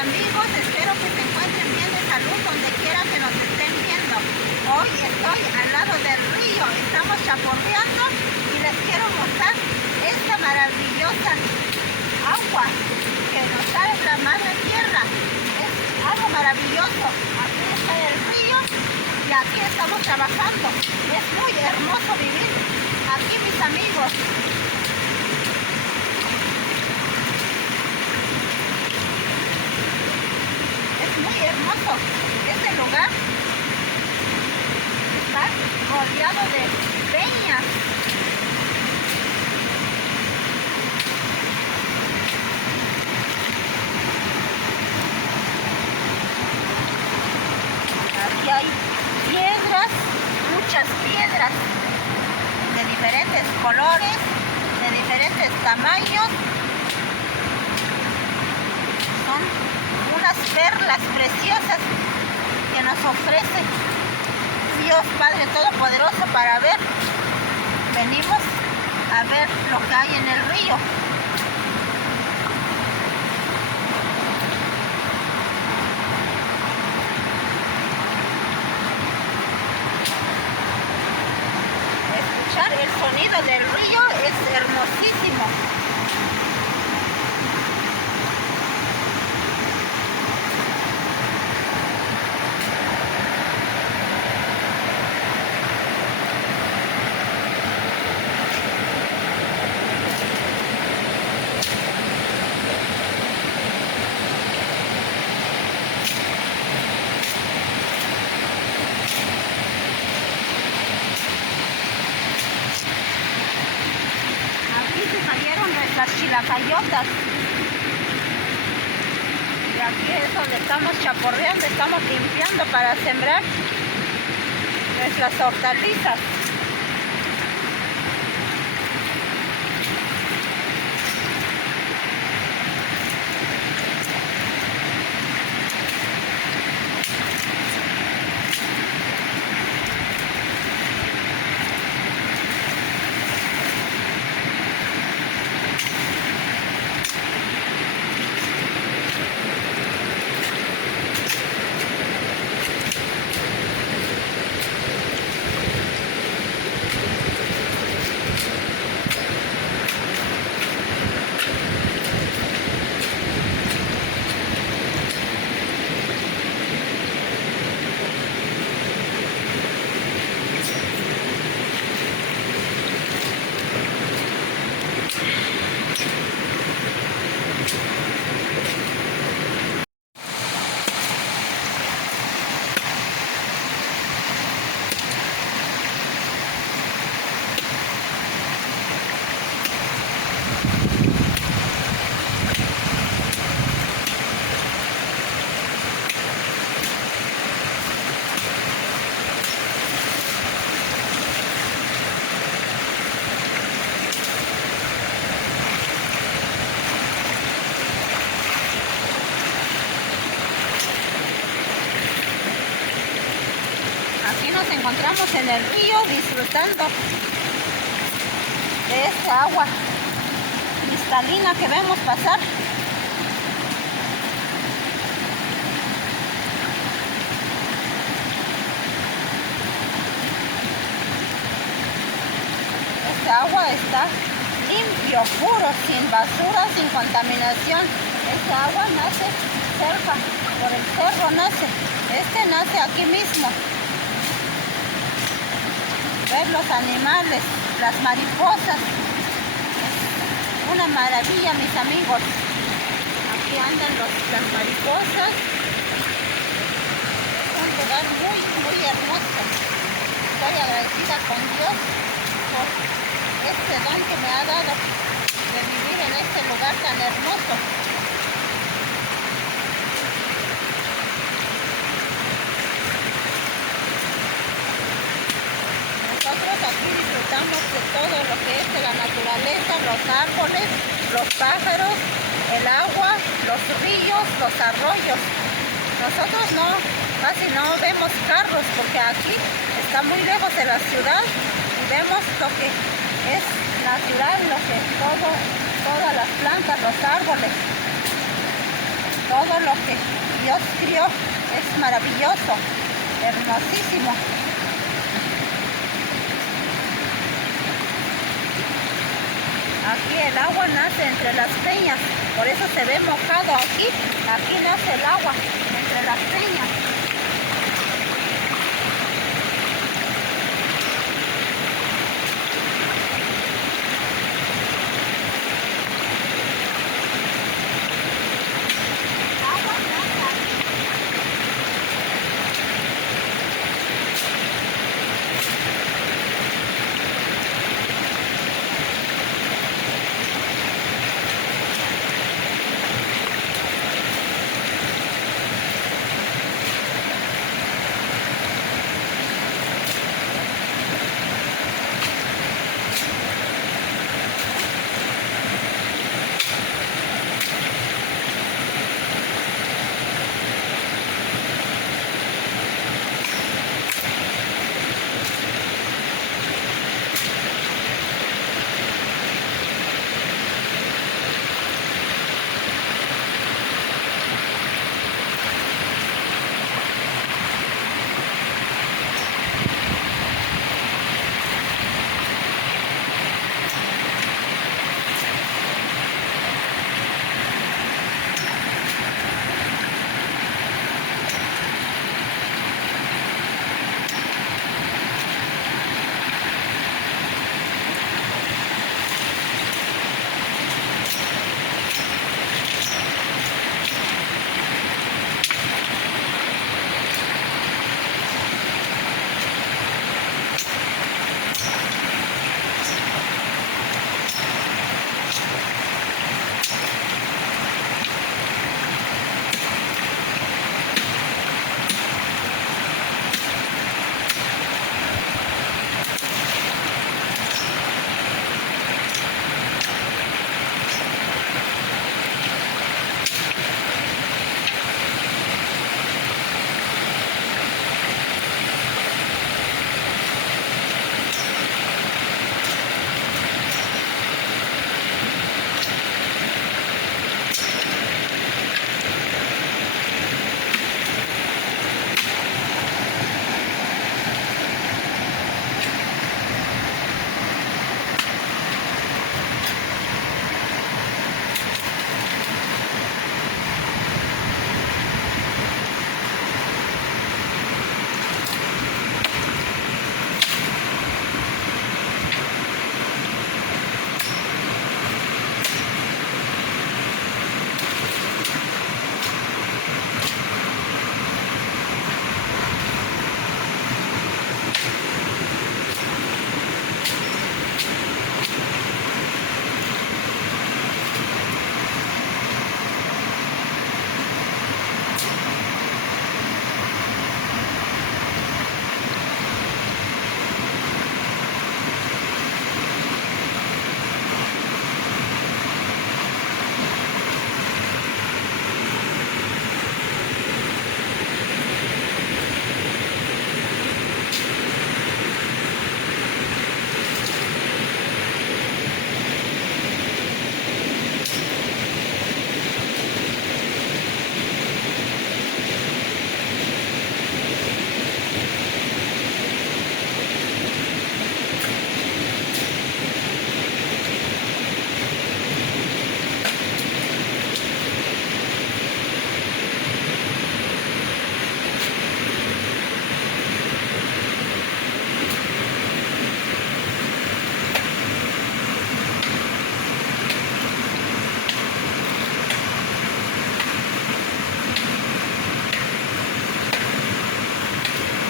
amigos, espero que se encuentren bien de salud donde quiera que nos estén viendo. Hoy estoy al lado del río, estamos chapoteando y les quiero mostrar esta maravillosa agua que nos da la madre tierra. Es algo maravilloso. Aquí está el río y aquí estamos trabajando. Es muy hermoso vivir aquí, mis amigos. Muy hermoso. Este lugar está rodeado de peñas. Aquí hay piedras, muchas piedras de diferentes colores, de diferentes tamaños. Son unas perlas preciosas que nos ofrece Dios Padre Todopoderoso para ver. Venimos a ver lo que hay en el río. Escuchar el sonido del río es hermosísimo. Las chilacayotas, y aquí es donde estamos chaporreando, estamos limpiando para sembrar nuestras hortalizas. Nos encontramos en el río disfrutando de esta agua cristalina que vemos pasar. Esta agua está limpio, puro, sin basura, sin contaminación. Esta agua nace cerca, por el cerro nace. Este nace aquí mismo. Ver los animales, las mariposas, es una maravilla, mis amigos. Aquí andan las mariposas. Es un lugar muy hermoso. Estoy agradecida con Dios por este don que me ha dado de vivir en este lugar tan hermoso. Aquí disfrutamos de todo lo que es de la naturaleza, los árboles, los pájaros, el agua, los ríos, los arroyos. Nosotros casi no vemos carros porque aquí está muy lejos de la ciudad y vemos lo que es natural, lo que todas las plantas, los árboles. todo lo que Dios crió es maravilloso, hermosísimo. Aquí el agua nace entre las peñas, por eso se ve mojado aquí. Aquí nace el agua entre las peñas.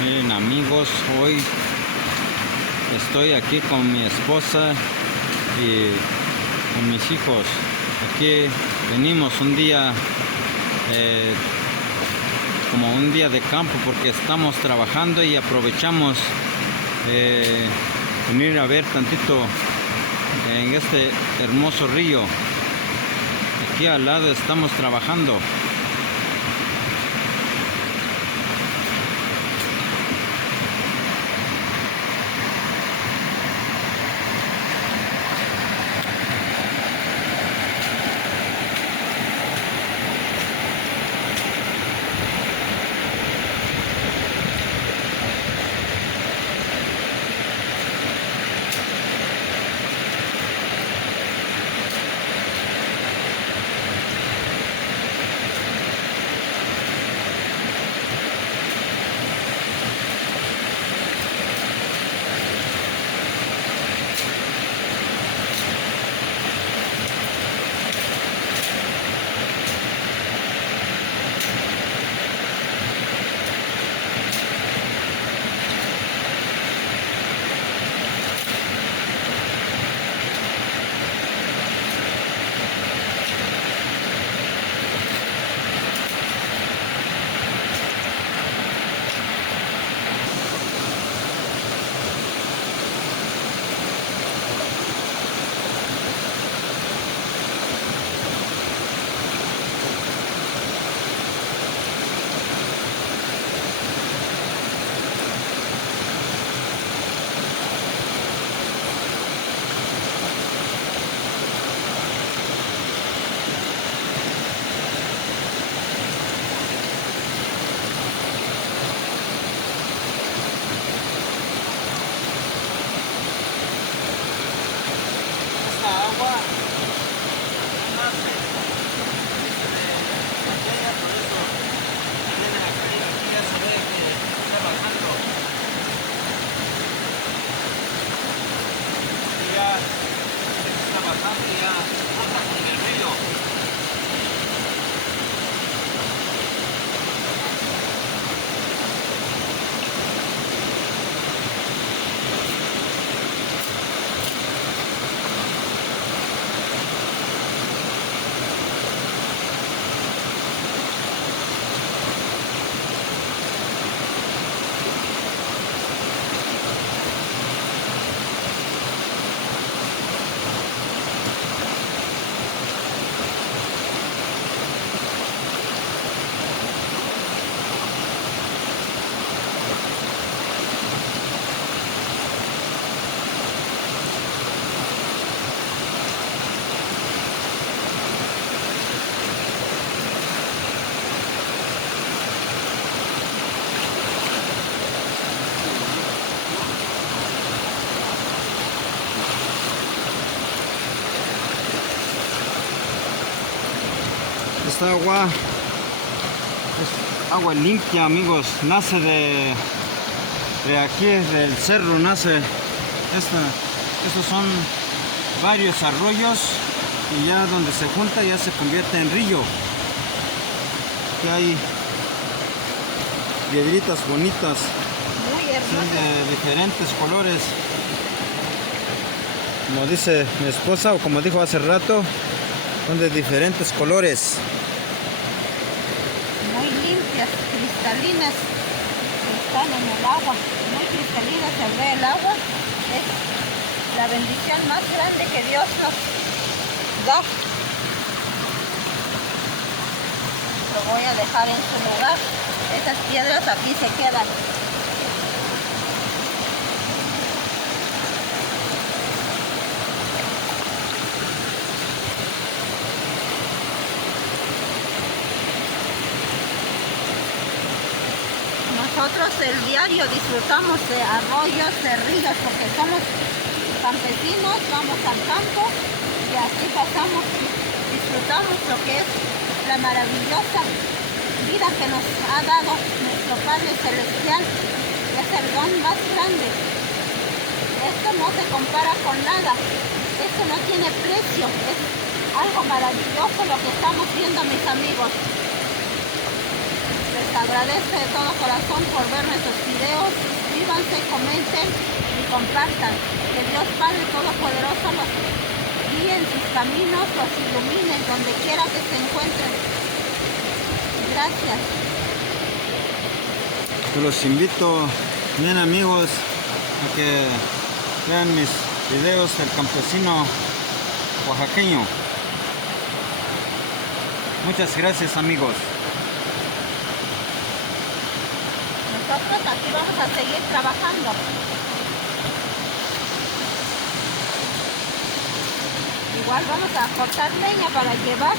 Miren amigos, hoy estoy aquí con mi esposa y con mis hijos. Aquí venimos un día, como un día de campo, porque estamos trabajando y aprovechamos venir a ver tantito en este hermoso río. Aquí al lado estamos trabajando. esta agua es agua limpia, amigos. Nace de aquí, del cerro, nace estos son varios arroyos y ya donde se junta ya se convierte en río. Aquí hay piedritas bonitas, Muy son hermoso. de diferentes colores. Como dice mi esposa, o como dijo hace rato, son de diferentes colores. Muy limpias, cristalinas, están en el agua, muy cristalinas, se ve el agua, es la bendición más grande que Dios nos da. Lo voy a dejar en su lugar, esas piedras aquí se quedan. Nosotros el diario disfrutamos de arroyos, de ríos, porque somos campesinos, vamos al campo y así pasamos, disfrutamos lo que es la maravillosa vida que nos ha dado nuestro Padre Celestial. Es el don más grande. Esto no se compara con nada, esto no tiene precio, es algo maravilloso lo que estamos viendo, mis amigos. Les agradezco de todo corazón por ver nuestros videos. Suscríbanse, comenten y compartan. Que Dios Padre Todopoderoso los guíe en sus caminos, los ilumine donde quiera que se encuentren. Gracias. Yo los invito, bien amigos, a que vean mis videos del campesino oaxaqueño. Muchas gracias, amigos. Nosotros aquí vamos a seguir trabajando. Igual vamos a cortar leña para llevar